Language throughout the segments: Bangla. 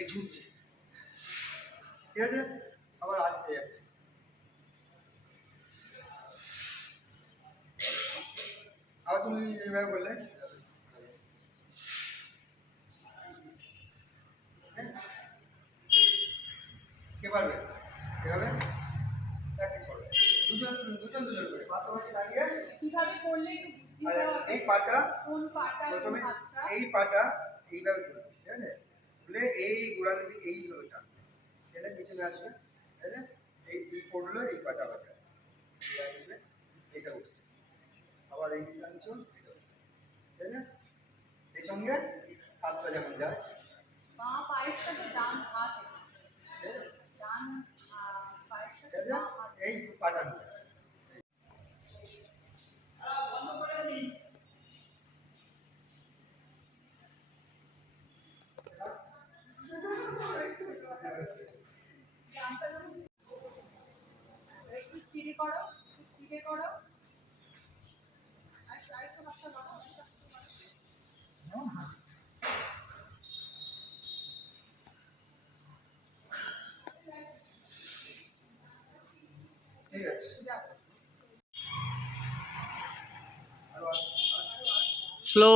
এই ঝুঁকছে, ঠিক আছে, আবার আসতে যাচ্ছে। আবার তুমি এইভাবে বললে কে পারবে এভাবে প্র্যাকটিস করবে, দুজন দুজন দুজন করে পাশাপাশি দাঁড়িয়ে কিভাবে করলে একটু বুঝিয়ে দাও। এই পাটা কোন পাটা প্রথমে এই পাটা এইভাবে তুলবে, ঠিক আছে, তুলে এই গোড়া দিকে এইভাবে টানবে, টেনে পিছনে আসবে, ঠিক আছে, এই পড়লো এই পাটা বাজার এটা উঠছে, আবার এই টানছো এটা উঠছে, ঠিক আছে, এই সঙ্গে হাতটা যেমন যায় বাঁ পায়ের সাথে ডান হাত, ডান পায়ের সাথে বাঁ হাত, এই পাটা একটু স্পিডে করো, স্পিডে করো, আর আরেকটু হাতটা বাড়াও। ঠিক আছে, স্লো।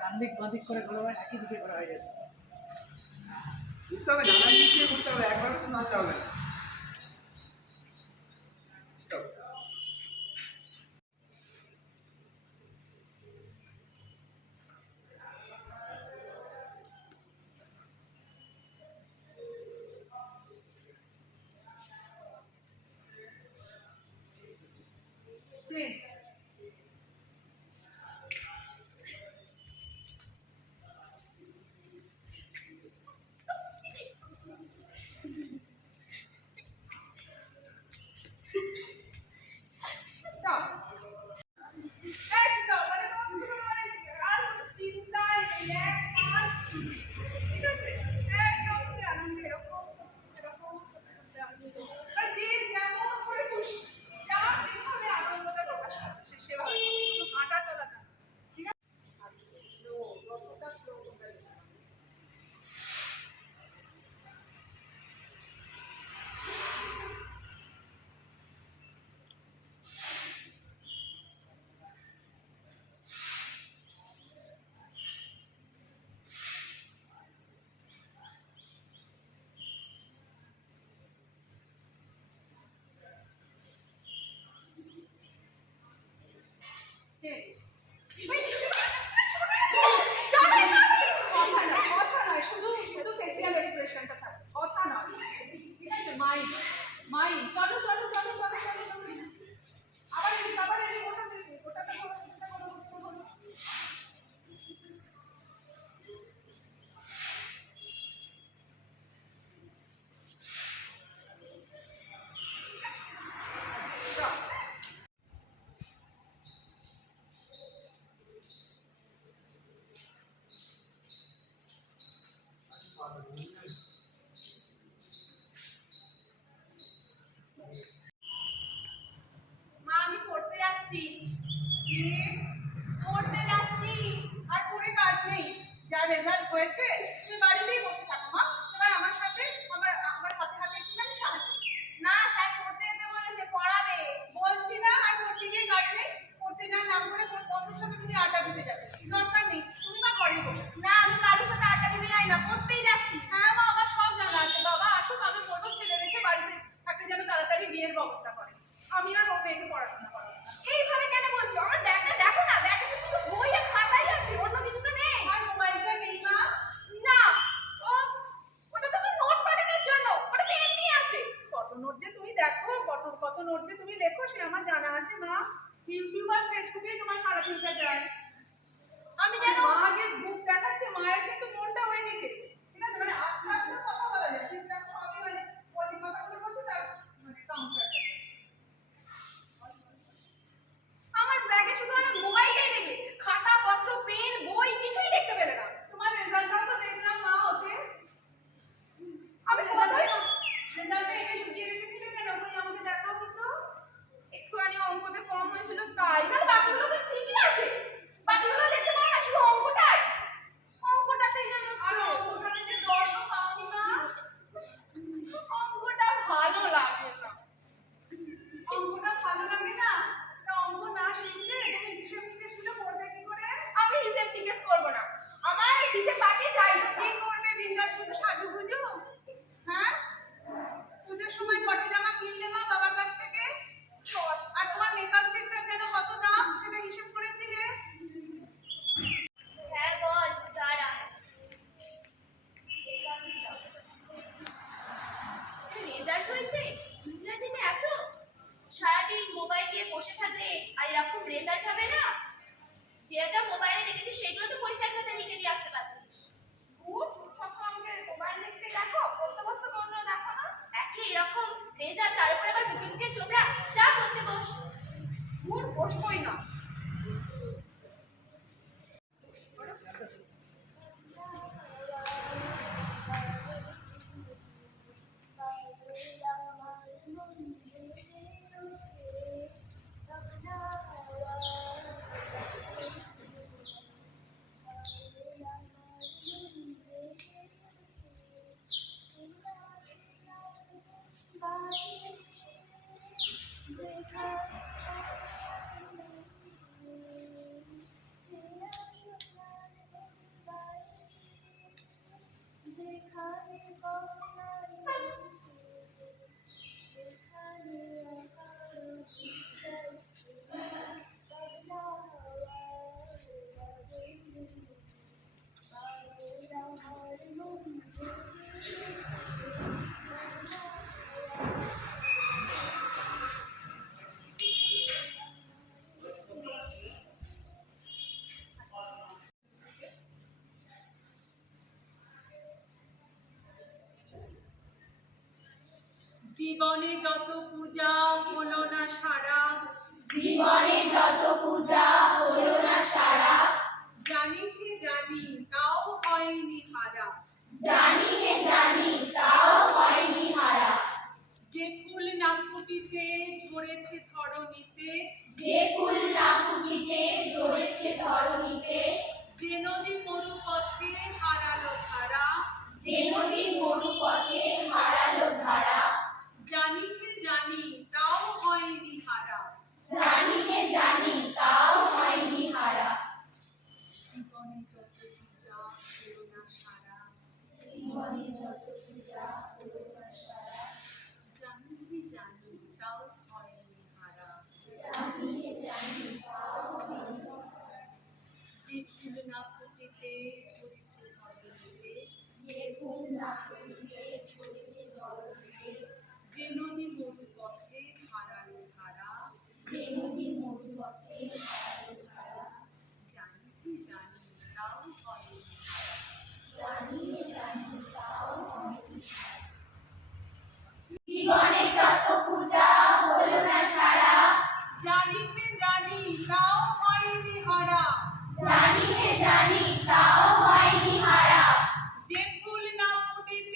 ডানদিক বাঁদিক করে ঘোরা হয়, একই দিকে ঘোরা হয়ে যাচ্ছে। ঘুরতে হবে, নানা দিক দিয়ে ঘুরতে হবে, একবার তো নামতে হবে না। চেঞ্জ। রেজাল্ট হয়েছে তুমি বাড়িতেই বসে থাকো মা, এবার আমার সাথে আমার হাতে হাতে একটুখানি সাহায্য। না স্যার পড়তে যেতে বলেছে, পড়াবে বলছি না, আর পড়তে গিয়ে গাড়ি নেই, পড়তে যাওয়ার নাম করে বন্ধুর সাথে তুমি আড্ডা দিতে যাবে, দরকার নেই, তুমি মা ঘরে বসে। না আমি কারোর সাথে আড্ডা দিতে যাই না, পড়তেই যাচ্ছি। হ্যাঁ মা, আমার সব জানা আছে, বাবা আসুক, আমি বলবো ছেলে রেখে বাড়িতে থাকতে যেন তাড়াতাড়ি বিয়ের ব্যবস্থা করে, আমি আর ওকে একটু পড়াশোনা করবো। এইভাবে কেন বলছো? আমার ব্যাগটা দেখো না, ব্যাগে তো শুধু বই আর খাতাই আছে, অন্য কিছু তো নেই। আর মোবাইলটা নেই কত নোট যে তুমি লেখো সে আমার জানা আছে মা। ইউটিউব আর ফেসবুকেই তোমার সারা দিনটা যায়। আমি যেন মা যে গ্রুপ দেখাচ্ছে মায়ের কিন্তু মনটা ওইদিকে। ঠিক আছে, মানে আস্তে আস্তে কথা বলা যায়, কিন্তু দেখো আমি ওই কথাগুলো বলছি তার মানে কাউন্টার। আমার ব্যাগে শুধু আমার মোবাইলটাই দেখলে, খাতা পত্র পেন বই কিছুই দেখতে পেলে না। তোমার রেজাল্টটাও তো দেখলাম মা ওতে। আমি কোথায় রেজাল্টে এটা লুকিয়ে রেখেছিলে কেন? তুমি আমাকে দেখাও কিন্তু। একটুখানি অঙ্কতে কম হয়েছিল তাই, তাহলে বাকিগুলো তো ঠিকই আছে। বাকিগুলো দেখতে পাই না, শুধু অঙ্কটাই, অঙ্কটাতেই যেন আর ওখানে যে 10 ও পাওনি মা। অঙ্কটা ভালো লাগে না। অঙ্কটা ভালো লাগে না? তা অঙ্ক না শিখলে তুমি হিসেব নিকেশগুলো করবে কি করে? আমি হিসেব নিকেশ করবো না, আমার হিসেব বাকি যাই কি করবে দিনরাত শুধু সাজুগুজু? হ্যাঁ, পুজোর সময় কটা জামা কিনলে মা বাবার কাছ থেকে? 10। আর তোমার মেকআপ সেটটার যেন কত দাম সেটা হিসেব করেছিলে? হ্যাঁ বল দাঁড়া। রেজাল্ট হয়েছে ইংরাজিতে এত, সারাদিন মোবাইল নিয়ে বসে থাকলে আর এরকম রেজাল্ট হবে না? যে যা মোবাইলে দেখেছি সেগুলো তো পরীক্ষার খাতায় লিখে দিয়ে আসতে পারতিস। সবসময় আমাকে মোবাইল দেখতে দেখো, পড়তে বসতে কোনো দেখো না। একে এরকম রেজাল্ট, তার উপরে আবার মুখে মুখে চোপড়া, যা করতে বস। বসবই না। জীবনে যত পূজা হলো না সারা, জীবনে যত পূজা হলো না সারা, জানি হে জানি তাও হয়নি হারা। জানি হে জানি তাও হয়নি হারা। যে ফুল না ফুটিতে ঝরেছে ধরণীতে, যে ফুল না ফুটিতে ঝরেছে ধরণীতে, যে নদী মরুপথে হারালো ধারা, যে নদী মরুপথে হারালো ধারা, জানি হে জানি তাও হয়নি হারা। জানি হে জানি তাও হয়নি হারা। জীবনে যত পূজা হলো না সারা, জীবনে যত পূজা হলো না সারা, জানি হে জানি তাও হয়নি হারা। জানি হে জানি তাও হয়নি হারা। যে ফুল না ফুটিতে ঝরেছে ধরণীতে, যে ফুল না ফুটিতে ঝরেছে ধরণীতে, যে নদী মরুপথে হারালো ধারা, যে নদী মরুপথে হারালো ধারা, জানি হে জানি তাও হয়নি হারা। জানি হে জানি তাও হয়নি হারা। জীবনে যত পূজা হলো না সারা, জানি হে জানি তাও হয়নি হারা। জানি হে জানি তাও হয়নি হারা। যে ফুল না ফুটিতে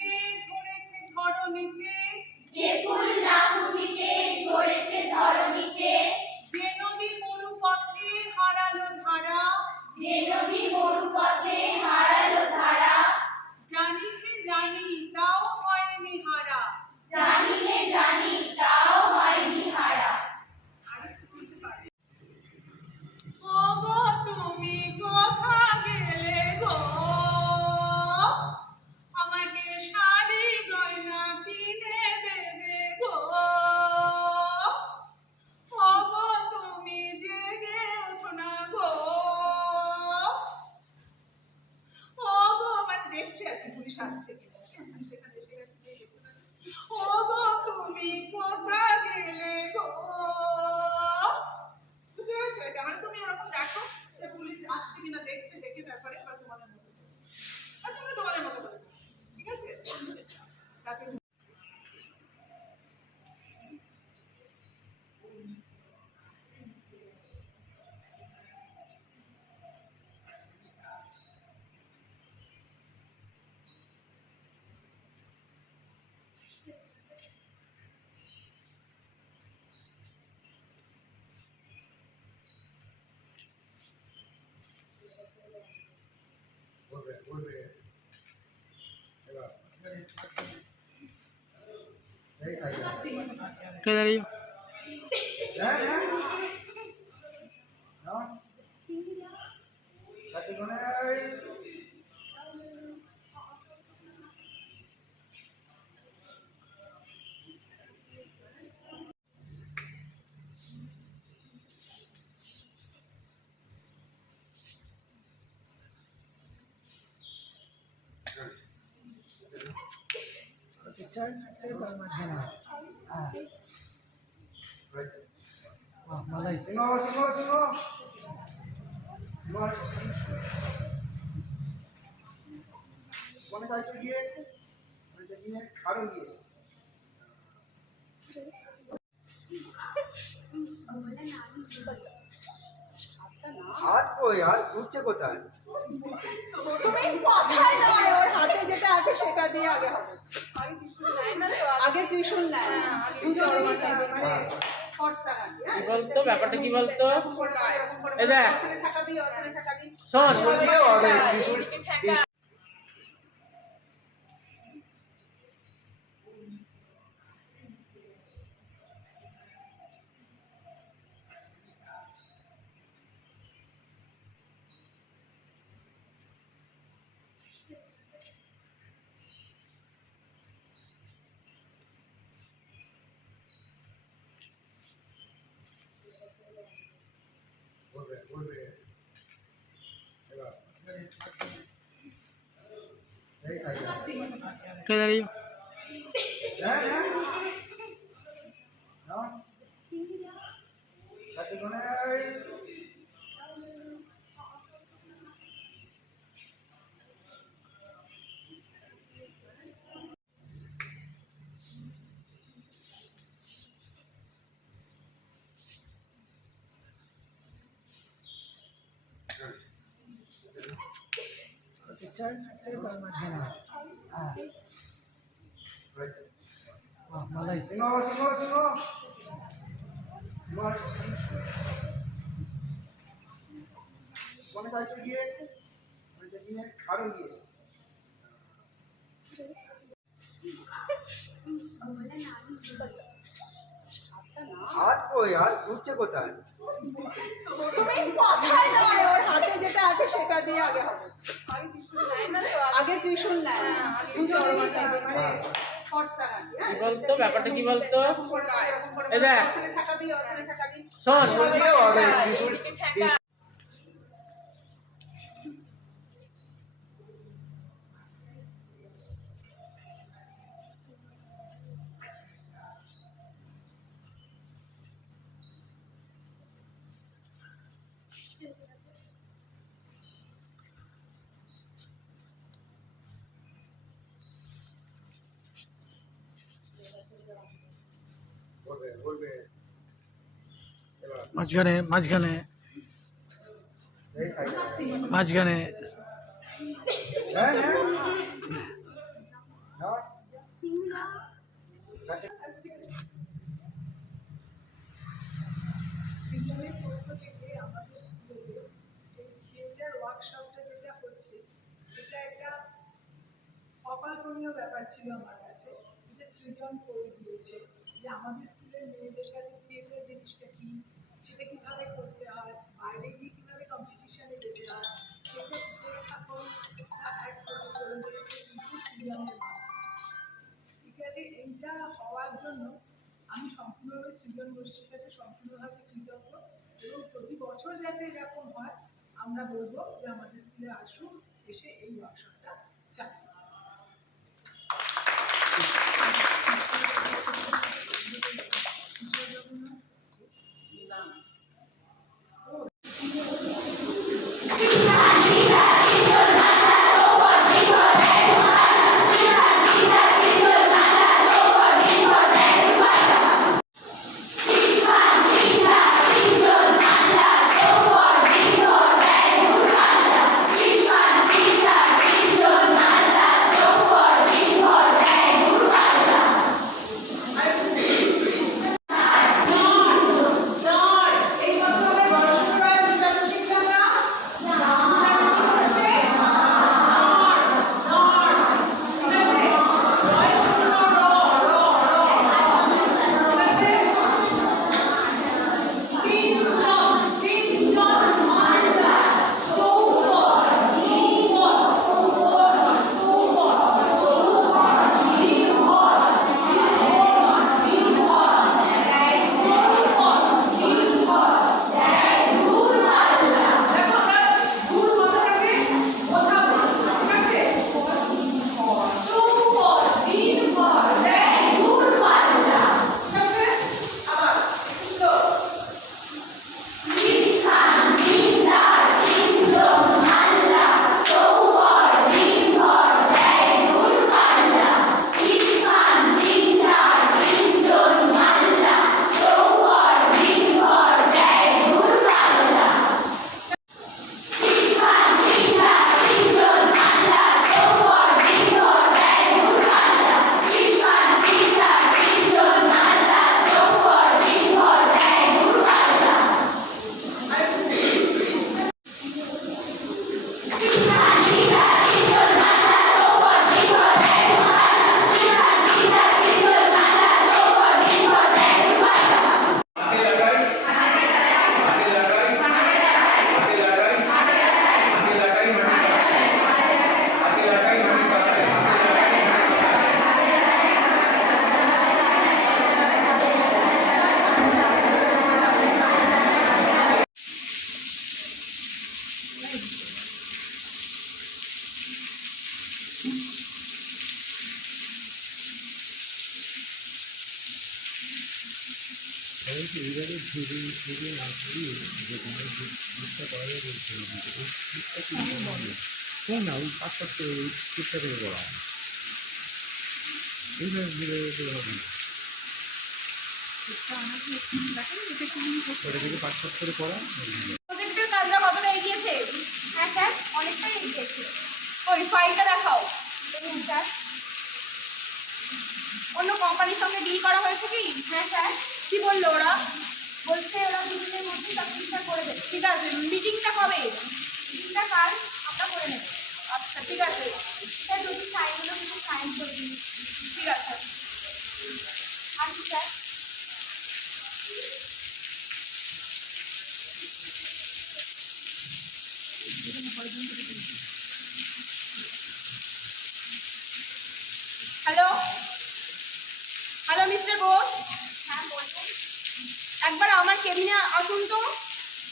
এই সাইডে কে দাঁড়িয়ে হ্যাঁ হ্যাঁ নাও রাতে কোনে পিকচার মাঝখানে হ্যাঁ ভালো হয়েছে শুনো শুনো শুনো কোনে সাইডে গিয়ে পেছনে আরো গিয়ে হাত কই আর ঘুরছে কোথায় তুমি কথাই নয়, ওর হাতে যেটা আছে সেটা দিয়ে আগে হবে। আগে ত্রিশূল নেয়, দুজনেরই মানে কর্তা নাকি, হ্যাঁ? কি বলতো ব্যাপারটা কি বলতো এই দেখ ওখানে ঠেকাবি, ওখানে ঠেকাবি। শোন ত্রিশূল দিয়েও হবে ত্রিশূল বলবে বলবে এবার এই সাইডে কে দাঁড়িয়ে হ্যাঁ হ্যাঁ নাও রাতে কোনে পিকচার মাঝখানে হ্যাঁ ভালো হয়েছে শুনো শুনো শুনো কোনে সাইডে গিয়ে পেছনে আরো গিয়ে হাত কই আর ঘুরছে কোথায় তুমি কথাই নয়, ওর হাতে যেটা আছে সেটা দিয়ে আগে হবে। আগে ত্রিশূল নেয়, দুজনেরই মানে কর্তা নাকি, হ্যাঁ? কি বলতো ব্যাপারটা কি বলতো এই দেখ ওখানে ঠেকাবি, ওখানে ঠেকাবি। শোন ত্রিশূল দিয়েও হবে ত্রিশূল বলবে বলবে এবার মাঝখানে মাঝখানে এই সাইডে মাঝখানে হ্যাঁ হ্যাঁ নাও রাতে শ্রীজনের পক্ষ থেকে আমাদের স্কুলে এই থিয়েটার ওয়ার্কশপটা যেটা হচ্ছে, এটা একটা অকল্পনীয় ব্যাপার ছিল আমার কাছে। এটা সৃজন করে দিয়েছে যে আমাদের স্কুলের মেয়েদের কাছে থিয়েটার জিনিসটা কী, সেটা কীভাবে করতে হয়, বাইরে গিয়ে কীভাবে কম্পিটিশানে যেতে হয়, সেটা উপস্থাপন এক করে দিয়েছে কিন্তু সৃজনের মাধ্যমে। ঠিক আছে, এইটা হওয়ার জন্য আমি সম্পূর্ণভাবে সৃজন গোষ্ঠীর কাছে সম্পূর্ণভাবে কৃতজ্ঞ, এবং প্রতি বছর যাতে এরকম হয় আমরা বলবো যে আমাদের স্কুলে আসুন, এসে এই ওয়ার্কশপটা চালিয়ে যান। এইবারে ধীরে না করিয়ে যেখানে জিনিসটা করা যায় বলছিলাম ওই জিনিসটা কি শোন না ওই পাঁচটা করে ওই চেষ্টা করে করা এইভাবে ধীরে ধীরে হবে ওটা থেকে পাঁচটা করে করা প্রজেক্টের কাজটা কতটা এগিয়েছে? হ্যাঁ স্যার, অনেকটাই এগিয়েছে। ওই ফাইলটা দেখাও। দেখুন স্যার। অন্য কোম্পানির সঙ্গে ডিল করা হয়েছে কি? হ্যাঁ স্যার। কি বললো ওরা? বলছে ওরা দুদিনের মধ্যে সব ঠিকঠাক করে দেবে। ঠিক আছে, মিটিংটা কবে? মিটিংটা কাল আমরা করে নেব। আচ্ছা ঠিক আছে স্যার, যদি ফাইলগুলো কিছু সাইন করে দিন। ঠিক আছে। আচ্ছা sir. Hello hello mister Bose. হ্যাঁ বলুন। একবার আমার কেবিনে আসুন তো।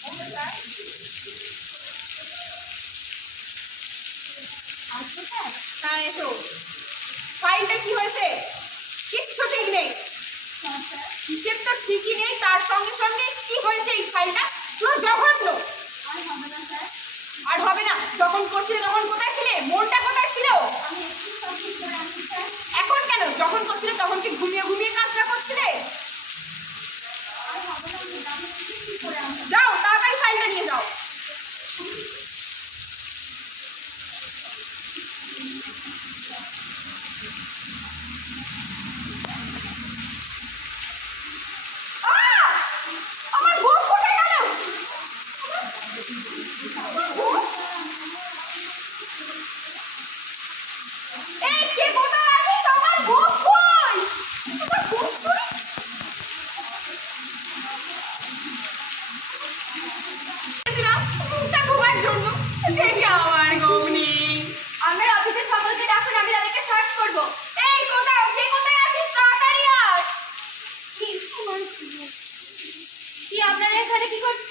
Okay sir. আসবো স্যার? হ্যাঁ এসো। ফাইলটা কি হয়েছে? কিচ্ছু ঠিক নেই। হিসেব তো ঠিকই নেই, তার সঙ্গে সঙ্গে কি হয়েছে এই ফাইলটা? পুরো জঘন্য। আর হবে না স্যার। আর হবে না? যখন করছিলে তখন কোথায় ছিলে? মনটা কোথায় ছিল? আমি একটু সব ঠিক করে আনছি স্যার। এখন কেন? যখন করছিলে তখন কি ঘুমিয়ে ঘুমিয়ে কাজটা করছিলে? আর হবে না, আমি একটু ঠিক করে আনছি। যাও তাড়াতাড়ি ফাইলটা নিয়ে যাও। আমার বউ কোথায় গেল? আমার বউ? এই কে কোথায় আছিস? আমার বউ কই? আমার বউ কই? গেছিলাম মুখটা ধোয়ার জন্য, দেখি আমার বউ নেই। আমার অফিসের সকলকে ডাকুন, আমি তাদেরকে সার্চ করবো। এই কোথায়, কে কোথায় আছিস? তাড়াতাড়ি আয়। কি আপনারা এখানে কি করছেন?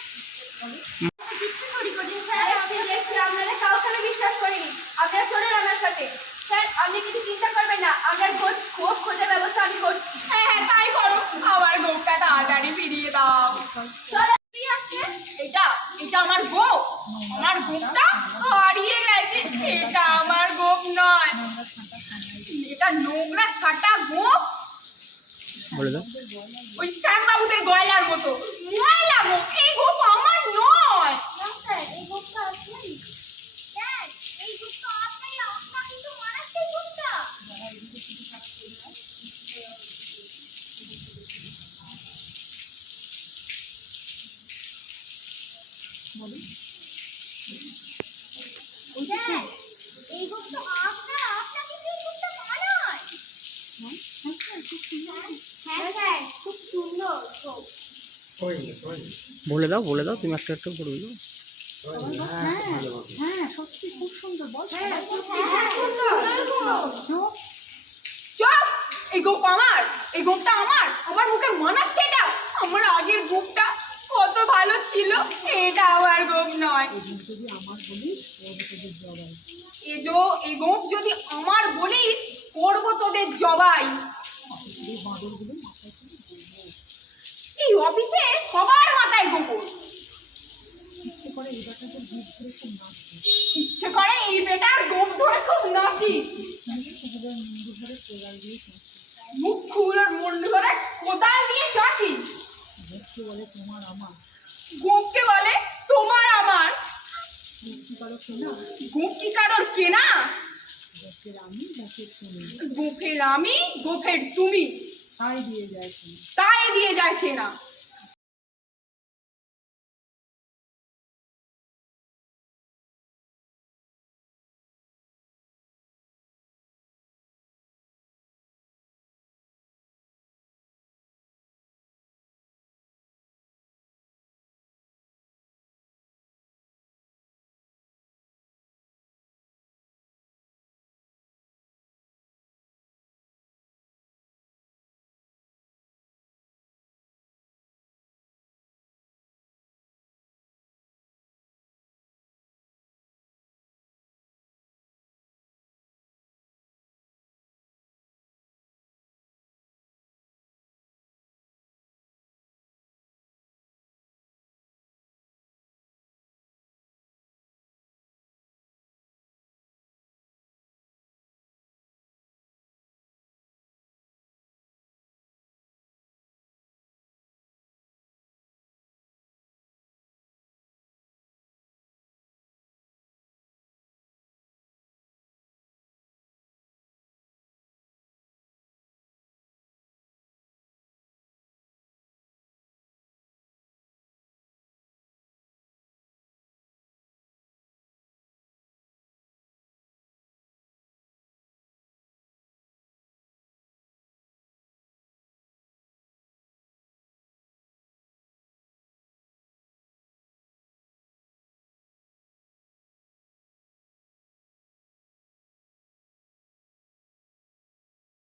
কিচ্ছু চুরি করিনি স্যার। আমি দেখছি আপনারা কাউকে আমি বিশ্বাস করিনি। আপনারা চলুন আমার সাথে। স্যার আপনি কিছু চিন্তা করবেন না, আপনার খুব খোঁজার ব্যবস্থা আমি করছি। হ্যাঁ হ্যাঁ তাই করো, আমার গোপটা তাড়াতাড়ি ফিরিয়ে দাও। চলো কি আছে? এটা এটা আমার গোপ। আমার গোপটা হারিয়ে গেছে। এটা আমার গোপ নয়, এটা নোংরা ছাটা গোপ। বলে দাও। ওই শ্যামবাবুদের গয়লার মতো ময়লা গোপ। এই গোপ আমার নয়। না স্যার, এই গোপটা আপনারই। স্যার এই গোপটা আপনারই, আপনার কিন্তু মারাচ্ছে এই গোপটা। স্যার এই গোপটা আপনার, আপনার কিন্তু এই গোপটা মানায়। হ্যাঁ স্যার, খুব সুন্দর গোপ। বলে দাও তুমি একটা একটা করে বলো। চুপ! এই গোপ আমার, এই গোপটা আমার। আমার মুখে মানাচ্ছে এটা? আমার আগের গোপটা কত ভালো ছিল, এটা আমার গোপ নয়। এই গোপ যদি আমার বলিস, করবো তোদের জবাই। এই অফিসে সবার মাথায় গোবর। ইচ্ছে করে এই বেটার গোপ ধরে খুব নাচি। মুখ খুলার মুন্ডু করে কোদাল দিয়ে চাচি। গোপকে বলে তোমার আমার। গোপ কি কারোর কেনা? গোফের আমি, গোফের তুমি, তাই দিয়ে যায় চেনা।